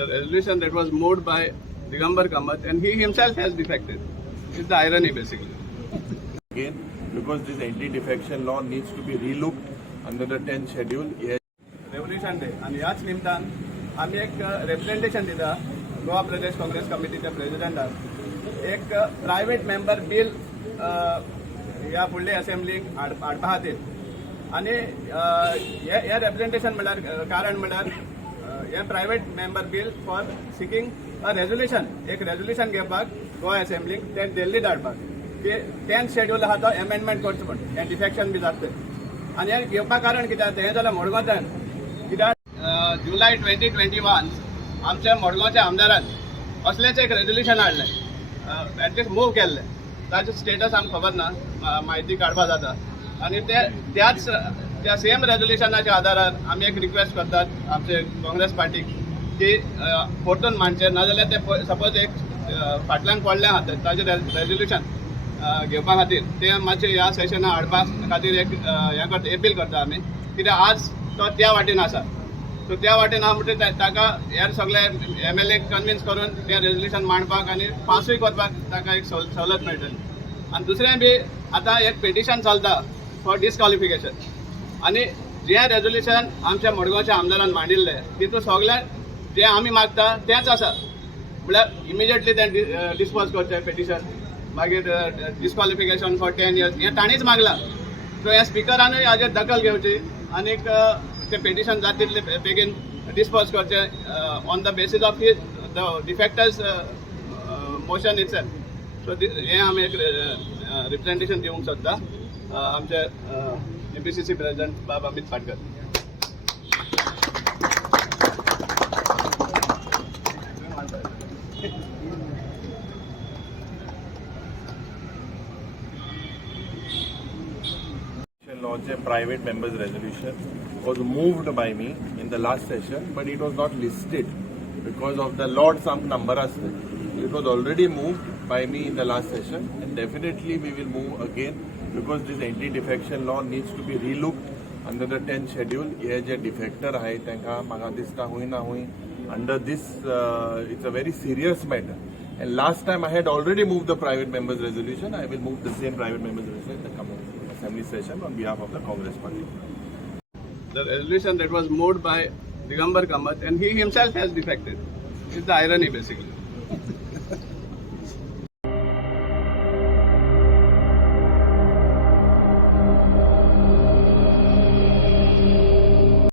the resolution that was moved by Digambar Kamath, and he himself has defected. It's the irony basically. Again, because this anti-defection law needs to be relooked under the 10th schedule. Revolution day आणि याच निमतान आम्ही एक representation दिता गोवा प्रदेश काँग्रेस कमिटीच्या प्रेसिडेंटाक एक private member bill ह्या फुडले असेंब्लीक हाडपा खातीर आनी हे रिप्रेझेंटेशन म्हणल्यार कारण म्हणल्यार हे private member bill for seeking a resolution एक रेझोल्युशन घेवपाक गोवा असेंब्लीक ते दिल्ली धाडपाक की 10th शेड्यूल आहा तो एमेंडमेंट करचो म्हण हें डिफेक्शन बी जातले आनी हें घेवपाक कारण कित्याक हें जाल्यार मडगांवच्यान कित्याक जुलय 2021 आमच्या मडगांवच्या आमदारान असलेच एक रेझोल्युशन हाडलें एटलिस्ट मूव केल्लें ताचें स्टेटस आमकां खबर ना म्हायती काडपा जाता आनी त्याच त्या सेम रेझोल्युशनाच्या आदारार आमी एक रिक्वेस्ट करतात आमचे काँग्रेस पार्टीक की परतून मांडचे नाजाल्यार ते सपोज एक फाटल्यान पडलें आहा ताचें रेझोल्युशन घेवपा खातीर ते मातशें ह्या सेशना हाडपा खातीर एक हें करता अपील करता आमी कित्याक आज तो त्या वाटेन आसा सो त्या वाटेन आहा म्हणटा ताका हेर सगळे MLA कन्विन्स करून तें रेझोल्युशन मांडपाक आनी पासूय करपाक ताका एक सवलत मेळटली आनी दुसरें बी आतां एक पिटिशन चलता फॉर डिस्क्वॉलिफिकेशन आनी जें रेझोल्युशन आमच्या मडगांवच्या आमदारान मांडिल्लें तितून सगळें जें आमी मागता तेंच आसा म्हळ्यार इमिजिएटली तें डिस्पोज करचें पिटिशन मागीर डिस्क्वॉलिफिकेशन फॉर 10 years हें ताणीच मागलां सो ह्या स्पिकरानूय हाजेर दखल घेवची आनीक तें पिटिशन जाता तितले बेगीन डिस्पोज करचें on the basis of his the defectors motion itself so हें आमी एक रिप्रेझेंटेशन दिवंक सोदता आमचे APCC प्रेसिडेंट बाब Amit Patkar Launch a private members resolution was moved by me in the last session, but it was not listed because of the Lord some number asde. It was already moved by me in the last session, and definitely we will move again because this anti-defection law needs to be relooked under the 10th schedule. Here je defector hai tenka maga dista hui na hui under this it's a very serious matter. And last time I had already moved the private members resolution. I will move the same private members resolution in the coming assembly session on behalf of the Congress party. The resolution that was moved by Digambar Kamath, and he himself has defected. It's the irony basically.